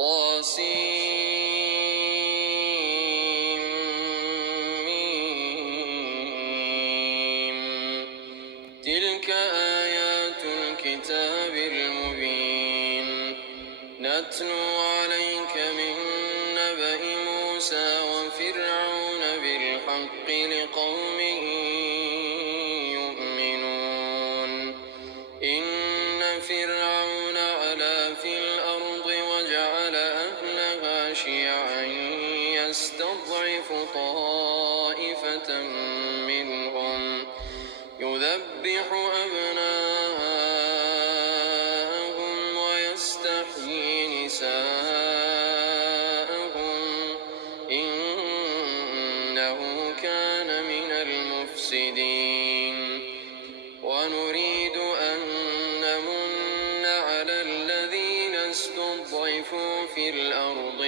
طسم. تلك آيات الكتاب المبين نتلو عليك من نبأ موسى وفرعون بالحق لقوم يؤمنون. إن فرعون علا في الأرض وجعل أهلها شيعا يستضعف طائفة منهم يذبح أبناءهم ويستحيي نساءهم إنه كان من المفسدين. ونريد أن نمن على الذين استضعفوا في الأرض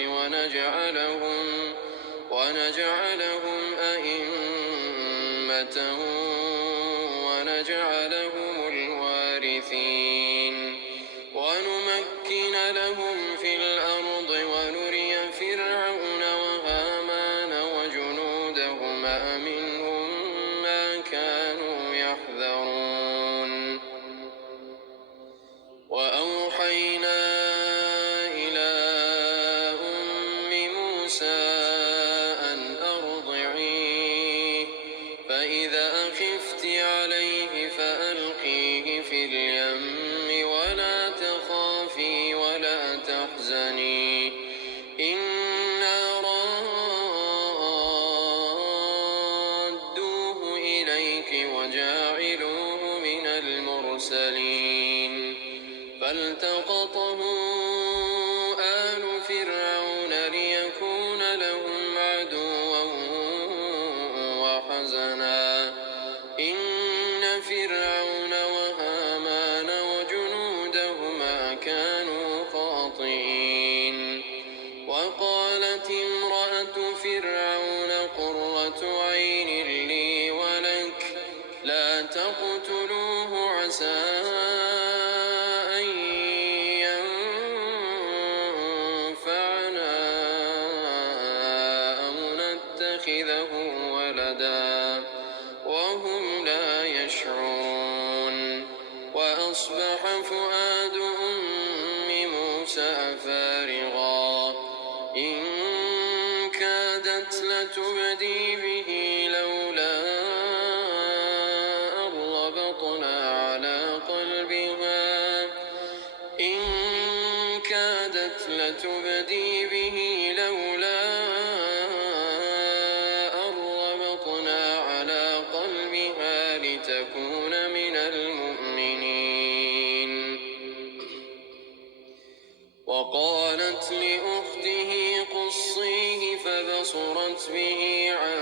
ونجعلهم أئمة ونجعلهم الوارثين ونمكن لهم في الأرض ونري فرعون وهامان وجنودهما منهم ما كانوا يحذرون. وأوحينا إلى أم موسى أن أرضعيه فإذا خفت عليه فألقيه في اليم ولا تخافي ولا تحزني إنا رادوه إليك وجاعلوه من المرسلين. فالتقطه آل فرعون ليكون لهم عدوا وحزنا إن فرعون وهامان وجنودهما كانوا خاطئين. وقالت امرأة فرعون قرة عين لي ولك لا تقتلوه عسى أن ينفعنا أو نتخذه ولدا وهم لا يشعرون. وأصبح فؤاد أم موسى فارغا إن كادت لتبدي به لولا أن ربطنا على قلبها لتكون من المؤمنين. وقالت لأخته قصيه فبصرت به عن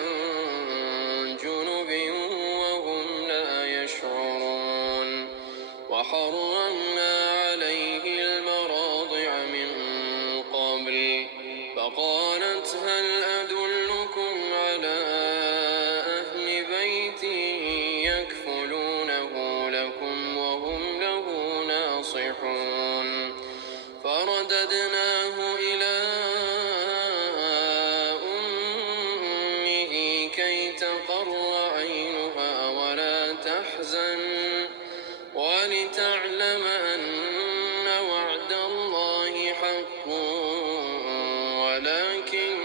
جنب وهم لا يشعرون. وحرمنا عليه المراضع من قبل فقالت هل أدلكم على أهل بيت يكفلونه لكم وهم له ناصحون. فرددناه إلى أمه كي تقر عينها ولا تحزن ولتعلم أن وعد الله حق ولكن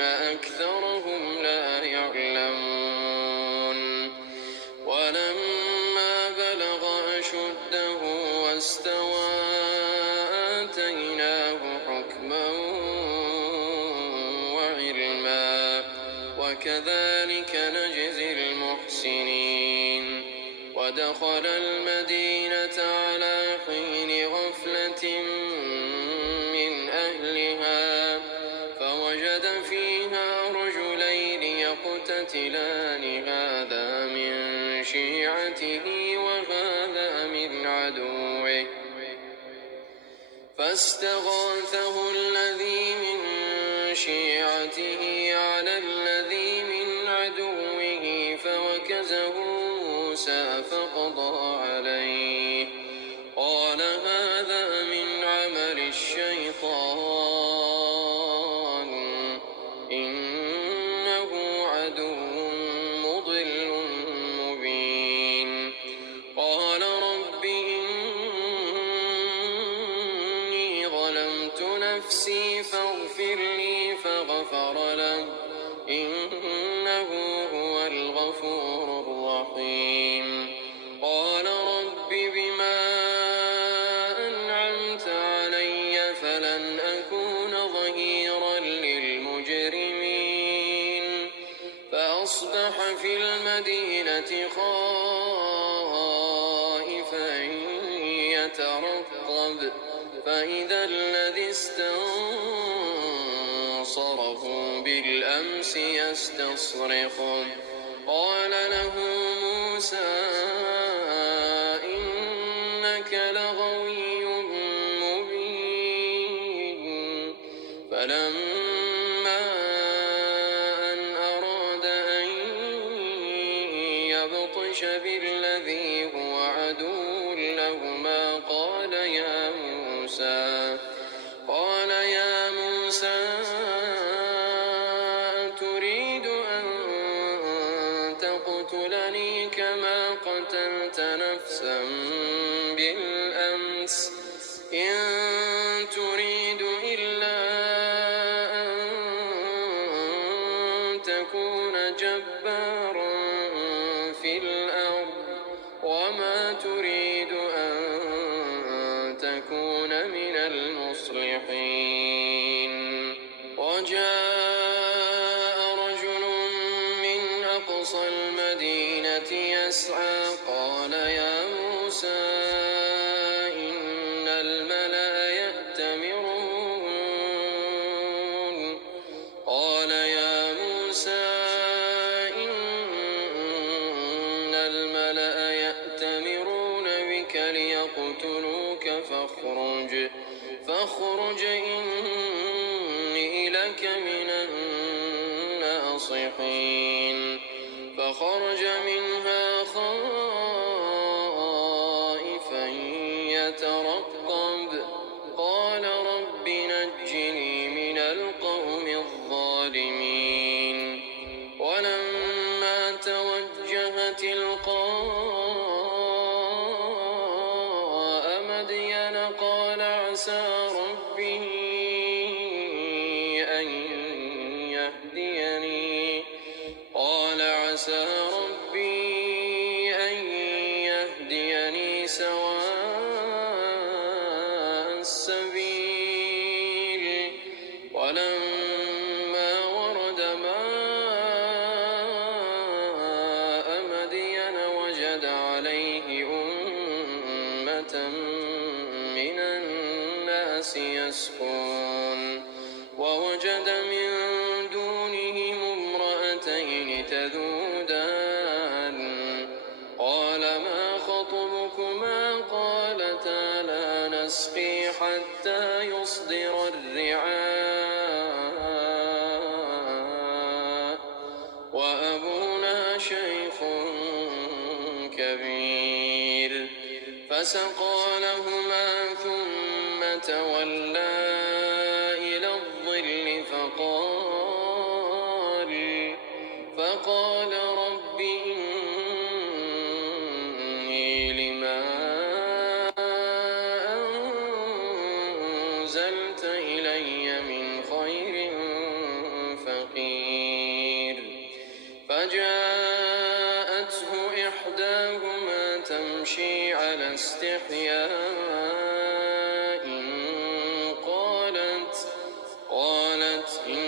أكثرهم لا يعلمون. ولما بلغ أشده واستوى آتيناه حكما وعلما وكذلك نجزي المحسنين. ودخل المدينة على حين غفلة من أهلها فوجد فيها رجلين يقتتلان هذا من شيعته وهذا من عدوه فاستغاثه الذي من شيعته على الذي من عدوه فوكزه موسى فقضى عليه. قال هذا من عمل الشيطان إنه عدو مضل مبين قال رب إني ظلمت نفسي فاغفر لي فغفر له إنه هو الغفور الرحيم قال رب بما أنعمت علي فلن أكون ظهيرا للمجرمين فأصبح في المدينة خائفا يترقب فإذا الذي استنصره بالأمس يستصرخه قال له موسى إنك لغوي مبين فلما أن أراد أن يبطش بالذي هو عدو لهما قال يا موسى أتريد أن تقتلني كما قتلت نفسا بالأمس إن تريد إلا أن تكون جبارا في الأرض وما تريد أن تكون من المصلحين وجاء رجل من أقصى المدينة يسعى قال يا موسى إن الملأ يأتمرون بك ليقتلوك فاخرج إني لك من الناصحين فخرج منها خائفا يترقب قال رب نجني من القوم الظالمين ولما توجه تلقاء مدين قال عسى ربي أن يهديني سواء السبيل ولما ورد ماء مدين وجد عليه أمة من الناس يسقون ووجد من دونهم امرأتين تذودان قال ما خطبكما قالتا لا نسقي حتى يصدر الرعاء وأبونا شيخ كبير فسقى لهما ثم تولى إلى الظل فقال رب إني لما أنزلت إلي من خير فقير فجاءته إحداهما تمشي على استحياء قالت إن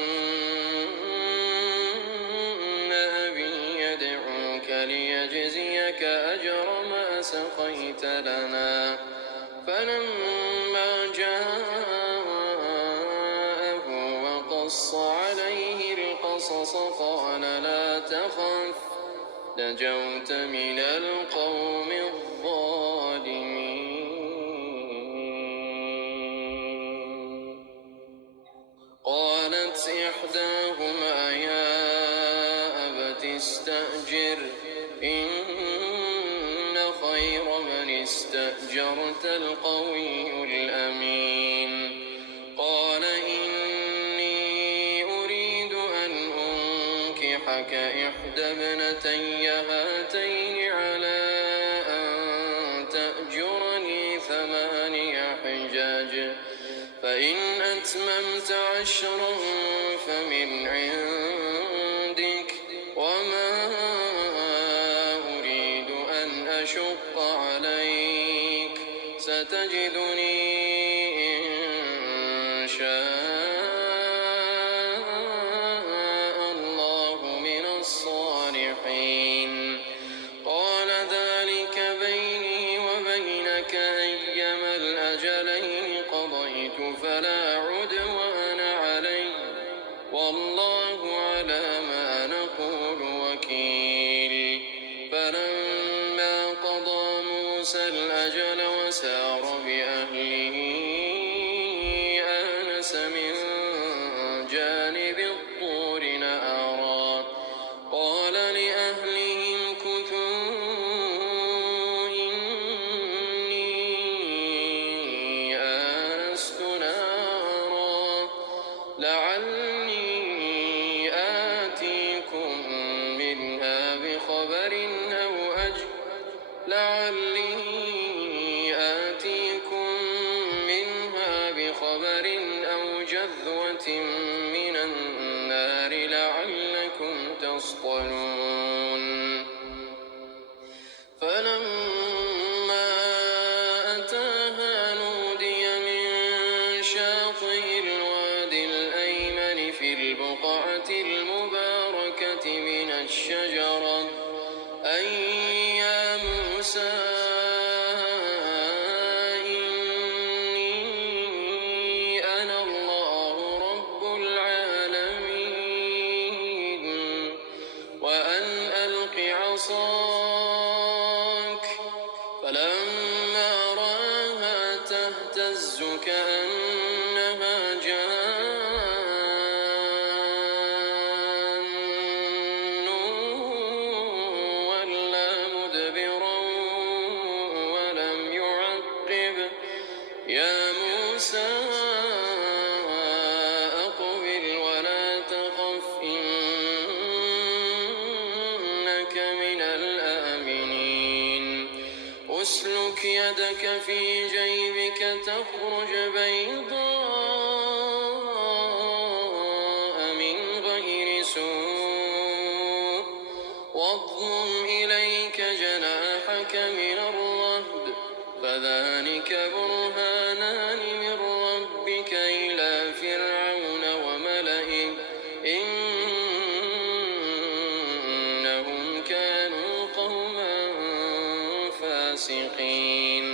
أبي يدعوك ليجزيك أجر ما سقيت لنا فلما جاءه وقص عليه القصص قال لا تخف نجوت من القوم الظالمين قالت إحداهما يا أبت استأجر إن خير من استأجرت القوي الأمين أنكحك إحدى ابنتي هاتين على أن تأجرني 8 حجاج فإن أتممت 10 فمن عندك وما أريد أن أشق عليك ستجدني إن شاء الله من الصالحين قال ذلك بيني وبينك أيما الأجلين قضيت فلا عدوان علي والله على ما نقول وكيل فلما قضى موسى الأجل وسار بأهله آنس من جانب الطور نارا قال لأهلهم امكثوا إني آنست نارا لعلي آتيكم منها بخبر أو جذوة من النار لعلكم تصطلون فلما أتاها نودي من شاطئ الوادي الأيمن في البقعة المباركة من الشجرة أن يا موسى إني أنا الله رب العالمين وأن ألق عصاك فلما رآها تهتز كأنها جان ولا مدبرا ولم يعقب يا موسى أقبل ولا تخف إنك من الآمنين أسلك يدك في جيبك تخرج بيضاء من غير سوء واضمم إليك جناحك من الرهب فذلك برهانان من ربك إلى فرعون وملئه إنهم كانوا قوما فاسقين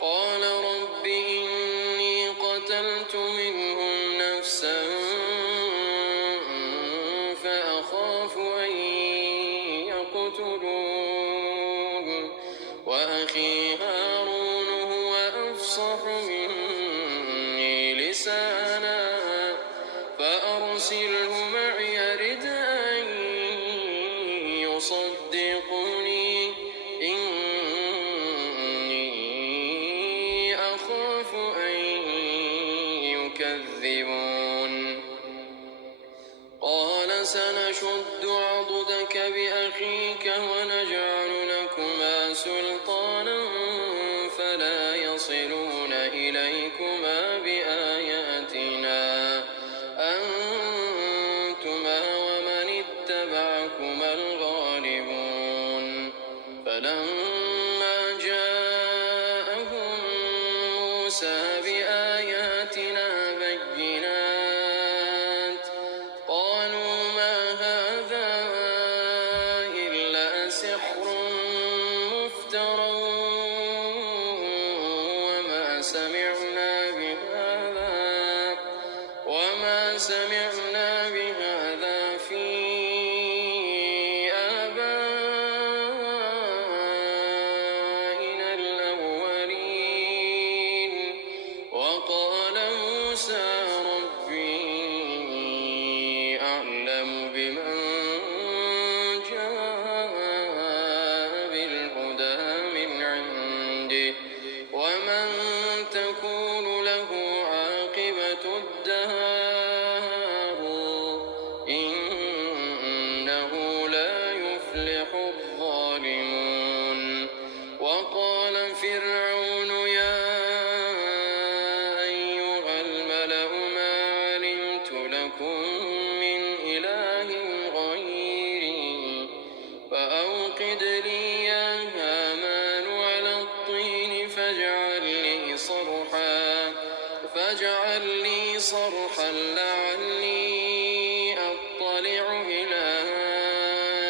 قال رب إني قتلت منهم نفسا فأخاف أن يقتلون وأخي هارون هو أفصح مني لسانا فأرسله معي رد أن يصدقني إني أخاف أن يكذبون قال سنشد عضدك بأخيك ونجعل لكما سلطانا فلا يصلون إليكما بآياتنا أنتما ومن اتبعكما الغالبون فلما جاءهم موسى بآياتنا بينات قالوا ما هذا إلا سحر مفترى وما سمعنا بهذا في آبائنا الأولين وقال موسى ربي أعلم بمن جاء بالهدى من عنده ومن تكون له عاقبة الدار إنه فاجعل لي صرحا لعلي أطلع إلى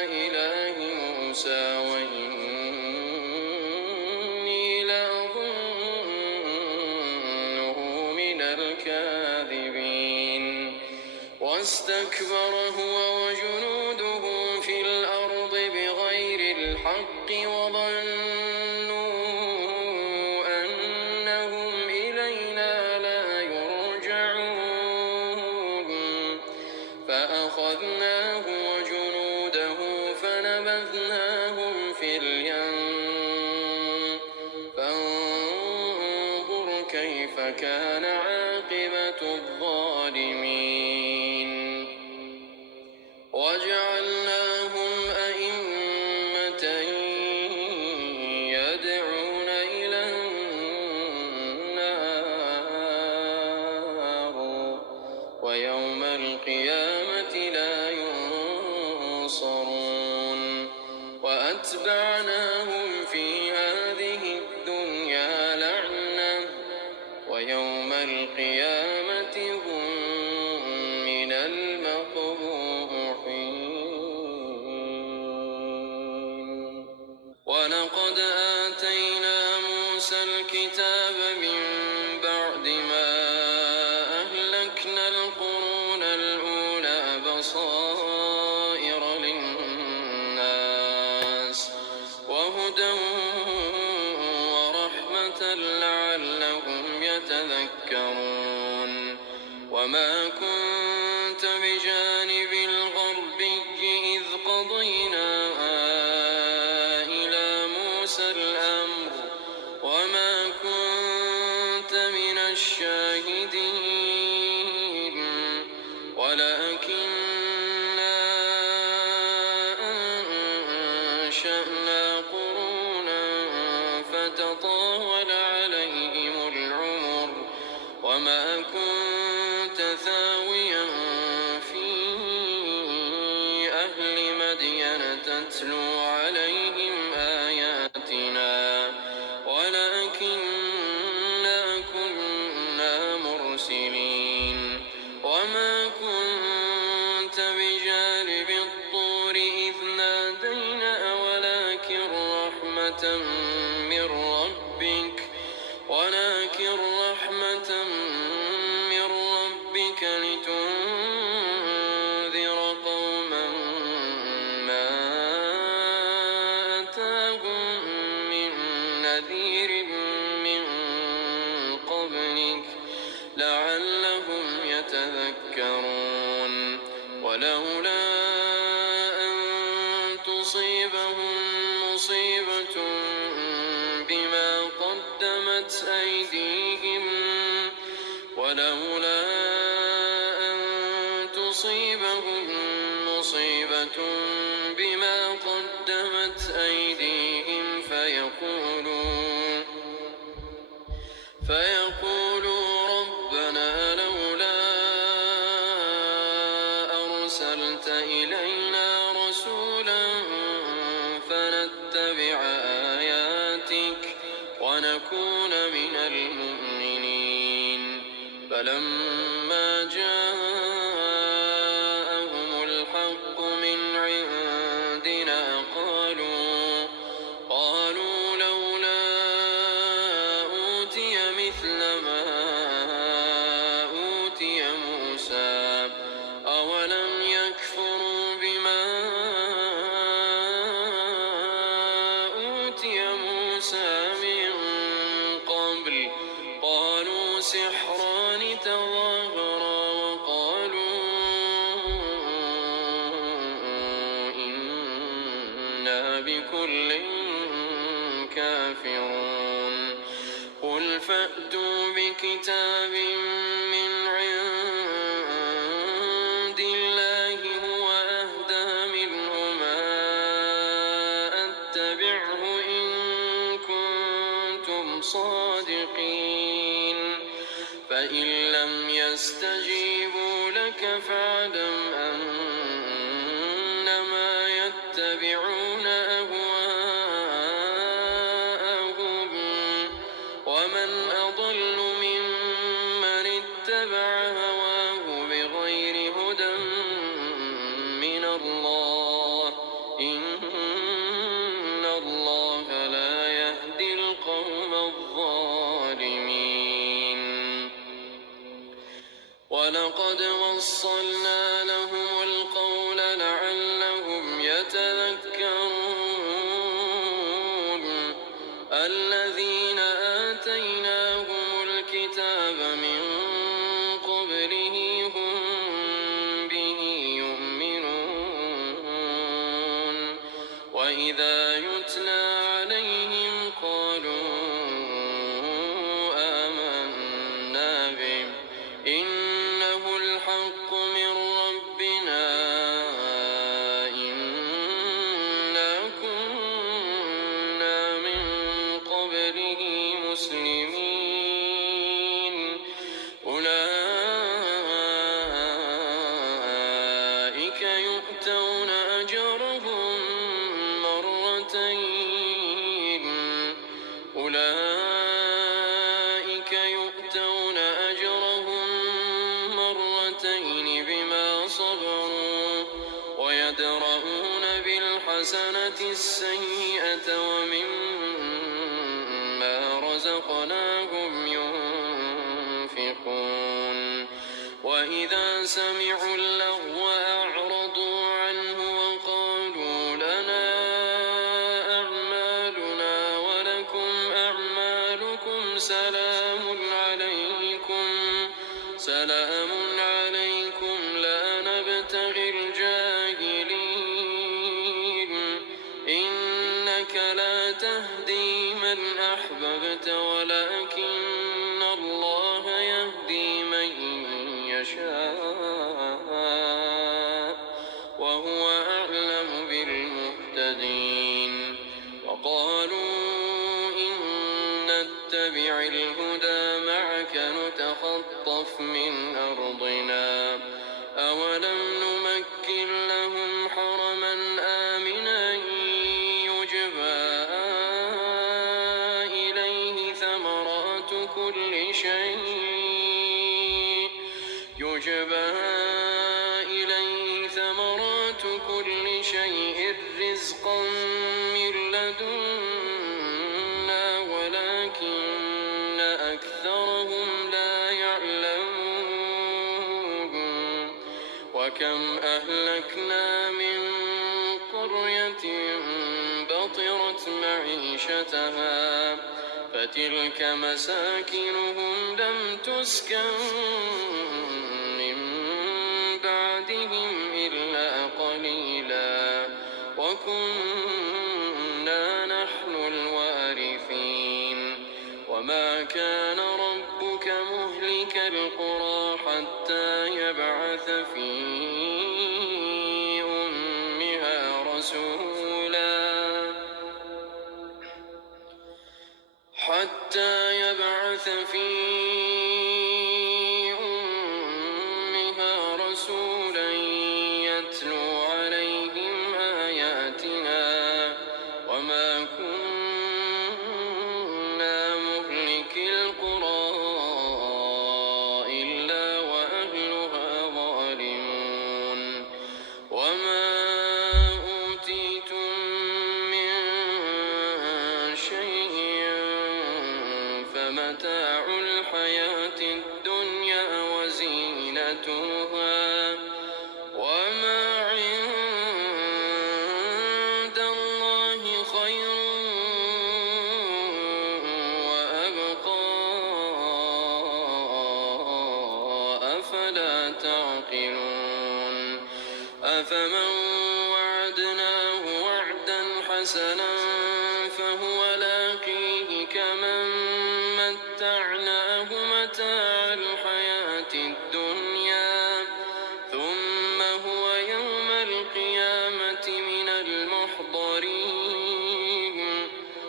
إله موسى وإني لأظنه من الكاذبين واستكبر هو وجنوده في الأرض بغير الحق وظنوا أنهم إلينا لا يرجعون فأخذناه وجنوده فنبذناهم في اليم فانظر كيف كان عاقبة الظالمين وجعلناهم أئمة يدعون إلى النار ويوم القيامة لا ينصرون وأتبعناهم في هذه الدنيا لعنة ويوم القيامة هم من المقبوحين ولقد آتينا موسى الكتاب من بعد ما أهلكنا القرون الأولى بصائر للناس وهدى ورحمة لعلهم يتذكرون وما كنت بجانب الغربي إذ قضينا إلى موسى الأمر وما كنت من الشاهدين ولكننا أنشأنا قرونا فتطاول عليهم العمر وما كنت ثاويا في أهل مدين تتلو عليهم آياتنا ولكننا كنا مرسلين وما كنت بجانب الطور إذ نادينا ولكن رحمة من ربك لتنذر قوما ما أتاهم من نذير من قبلك لعلهم يتذكرون ولولا أن تصيبهم مصيبة بما قدمت أيديهم فيقولوا ربنا لولا أرسلت إلينا رسولا فنتبع آياتك ونكون من المؤمنين فلما جاءهم الحق من عندنا قالوا لولا أوتي مثل ما أوتي موسى أولم يكفروا بما أوتي موسى من قبل قالوا سحران تظاهرا وقالوا إنا بكل كافرون قل فأتوا بكتاب من عند الله هو أهدى منهما أتبعه إن كنتم صادقين فإن لم يستجيبوا لك فاعلم أنما يتبعون أهواءهم ومن أضل ممن ولقد وصلنا لهم القول لعلهم يتذكرون الذين آتيناهم الكتاب من قبله هم به يؤمنون وإذا يتلى عليهم قالوا آمنا به إنه الحق من ربنا إنا كنا من قبله مسلمين أولئك يؤتون أجرهم مرتين بما صبروا ويدرؤون بالحسنة السيئة ومما رزقناهم ينفقون وإذا سمعوا اللغو أعرضوا عنه وقالوا لنا أعمالنا ولكم أعمالكم سلام عليكم لا نبتغي الجاهلين إنك لا تهدي من أحببت ولكن الله يهدي من يشاء وهو أعلم بالمهتدين وقالوا إن نتبع الهدى معك نتخطف من أرضنا أولم نمكن لهم حرما آمنا يجبى إليه ثمرات كل شيء رزقا من لدنا ولكن أكثرهم لا يعلمون وكم أهلكنا من قرية بطرت معيشتها فتلك مساكنهم لم تسكن من بعدهم إلا قليلا وكنا نحن الوارثين وما كان ربك مهلك القرى حتى يبعث في أمها رسولا يتلو عليهم آياتنا وما كنا مهلكي القرى إلا وأهلها ظالمون وما أوتيتم من شيء فمتاع الحياة الدنيا وزينتها وما عند الله خير وأبقى أفلا تعقلون أفمن وعدناه وعدا حسنا فهو لاقيه كمن متعناه متاع الحياة الدنيا ثم هو يوم القيامة من المحضرين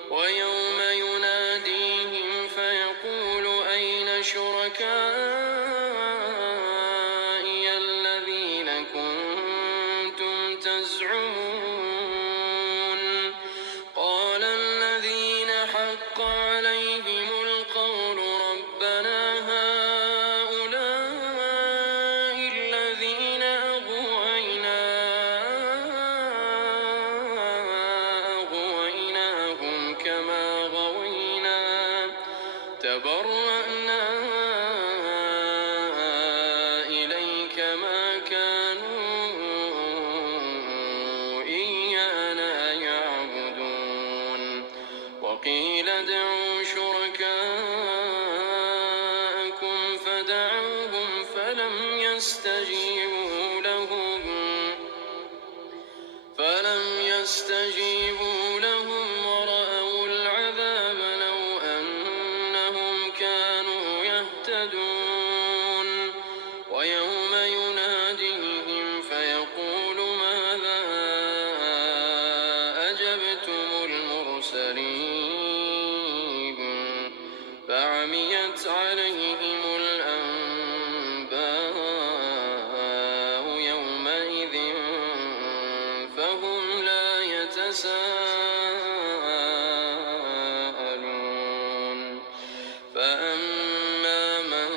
ويوم يناديهم فيقول أين شركائي الذين كنتم تزعمون قال الذين حق عليهم القول ربنا هؤلاء الذين أغويناهم كما غوينا تبرأنا يستجيبوا لهم ورأوا العذاب لو أنهم كانوا يهتدون ويوم يناديهم فيقول ماذا أجبتم المرسلين فعميت عليهم الأنباء يومئذ فهم لا يتساءلون فأما من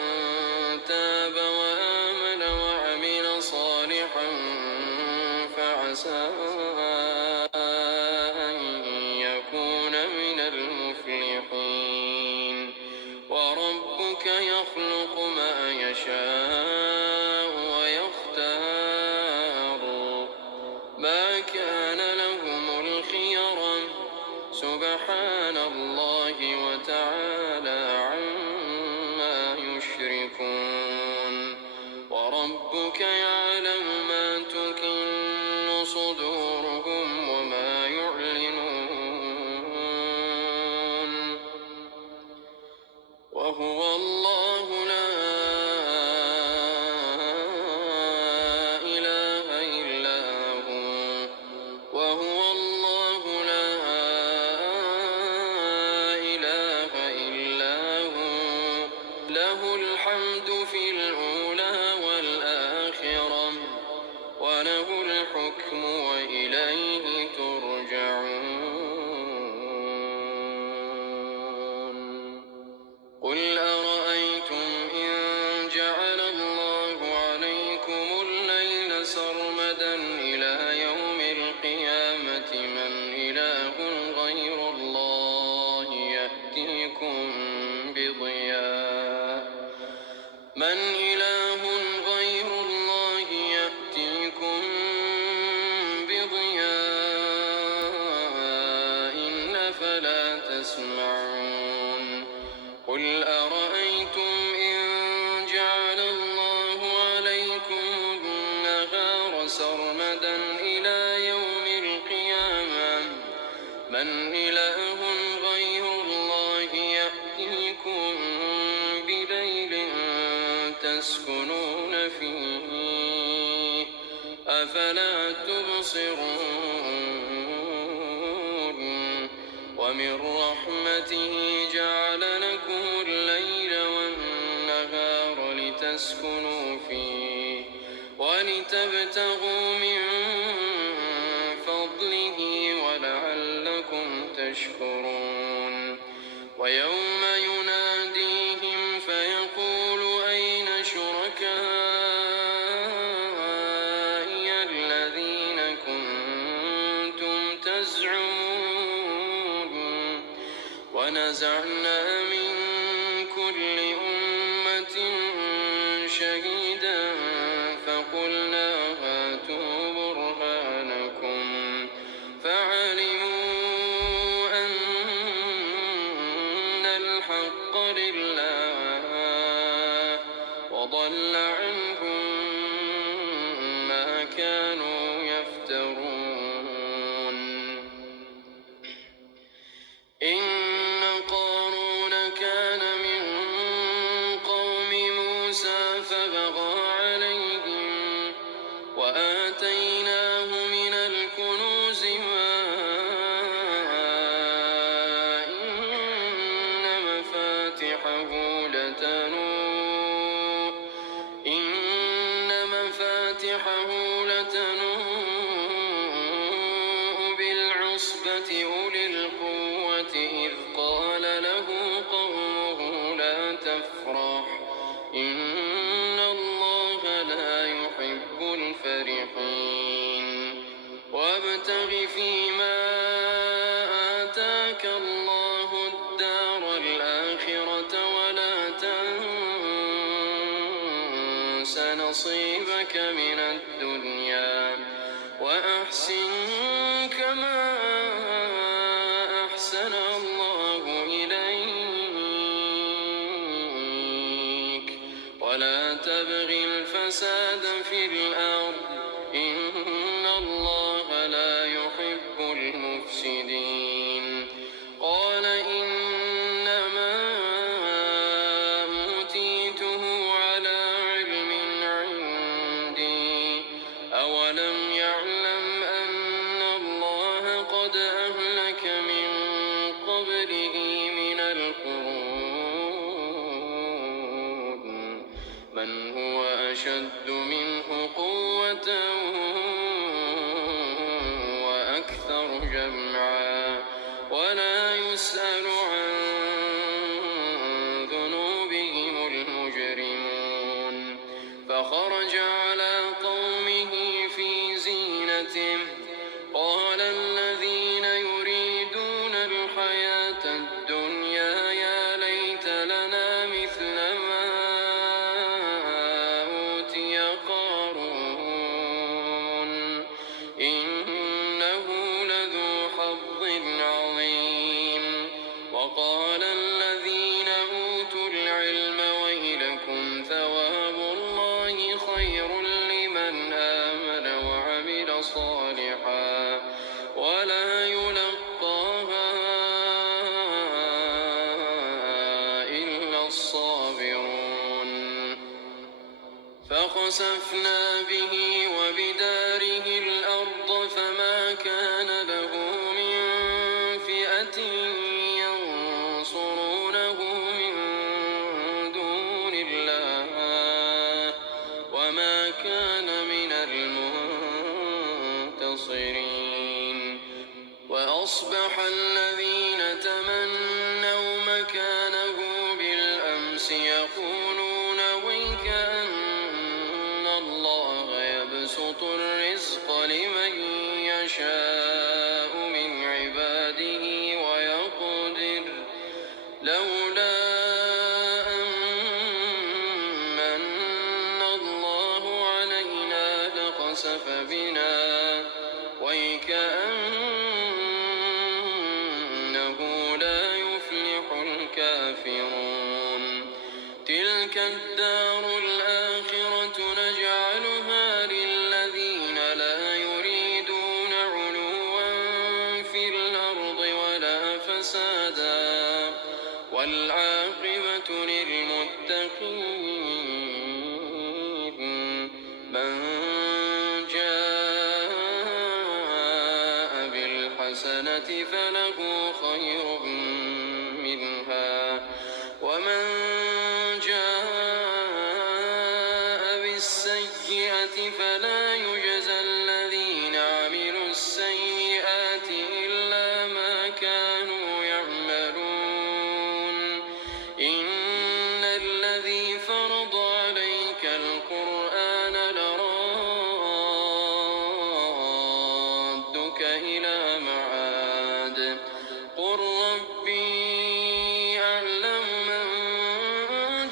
تاب وآمن وعمل صالحا فعسى أن يكون من المفلحين وربك يخلق ما يشاء ويختار ما كان لهم الخيرة سبحان الله وتعالى عما يشركون وربك يعلم ما تكن صدورهم وما يعلنون وهو الله لا إله إلا هو وهو الله لا إله إلا هو له الحمد في الأولى والآخرة وله الحكم وإليه ترجعون قل أرأيتم إن جعل الله عليكم الليل سرمدا إلى يوم القيامة من إله غير الله يأتيكم بضياء أفلا تسمعون قل أرأيتم إن جعل الله عليكم النهار سرمدا إلى يوم القيامة من إله غير الله يأتيكم بليل تسكنون فيه أفلا تبصرون ومن رحمته جعل لكم الليل والنهار لتسكنوا فيه ولتبتغوا من فضله ولعلكم تشكرون ويوم يناديهم فيقول أين شركائي الذين كنتم تزعمون ونزعنا من كل أمة شهيدا فقلنا هاتوا برهانكم فعلموا أن الحق لله وضل عنهم ما كانوا يفترون إن قارون كان من قوم موسى فبغى عليهم وآتيناه من الكنوز ما إن مفاتحه لتنوء بالعصبة أولي القوة إذ قال له قومه لا تفرح إن الله لا يحب الفرحين وابتغ فيما آتاك الله الدار الآخرة ولا تنس نصيبك من الدنيا وأحسن كما أحسن الله إليك ولا تبغ الفساد في الأرض إن الله لا يحب المفسدين. قال إنما أوتيته على علم عندي أولم يعلم أن الله قد أهلك من قبله من القرون من هو أشد منه قوة وأكثر جمعا ولا يسأل عن ذنوبهم المجرمون. فخرج على قومه في زينته قال الذين يريدون الحياة الدنيا يا ليت لنا مثل ما أوتي قارون إنه لذو حظ عظيم. وقال الذين أوتوا العلم ويلكم ثواب الله خير لمن آمن وعمل صالحا ولا يلقاها إلا الصابرون. فخسفنا به وبداره الأرض فما كان له من فئة ينصرونه من دون الله وما كان من المنتصرين. وأصبح الذين تمنوا مكانه بالأمس يقولون ويكأن الله يبسط الرزق لمن يشاء من عباده ويقدر لولا أن من الله علينا لخسف بنا ويكأنه لا يفلح الكافرون. تلك الدار الآخرة نجعلها للذين لا يريدون علوا في الأرض ولا فسادا والعاقبة للمتقين. من جاء بالحسنة فله خير منها ومن جاء بالسيئة فلا يجزى الذين عملوا السيئات إلا ما كانوا يعملون. إن الذي فرض عليك القرآن لرادك إلى معاد قل ربي أعلم من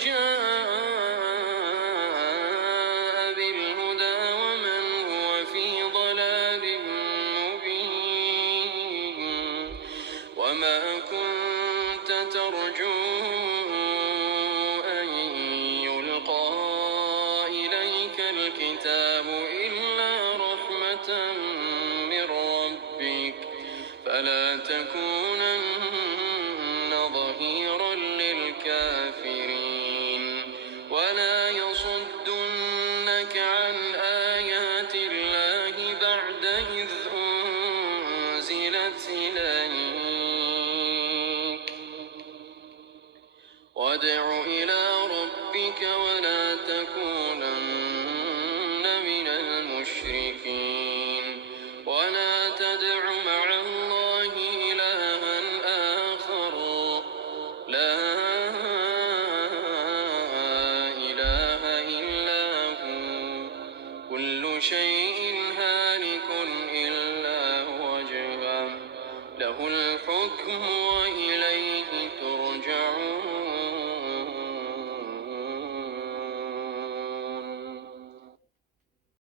جاء بالهدى ومن هو في ضلال مبين. وما كنت ترجو أن يلقى إليك الكتاب إلا رحمة من ربك فلا تكونن ظهيرا للكافرين ولا يصدنك عن آيات الله بعد إذ أنزلت إليك وادع إلى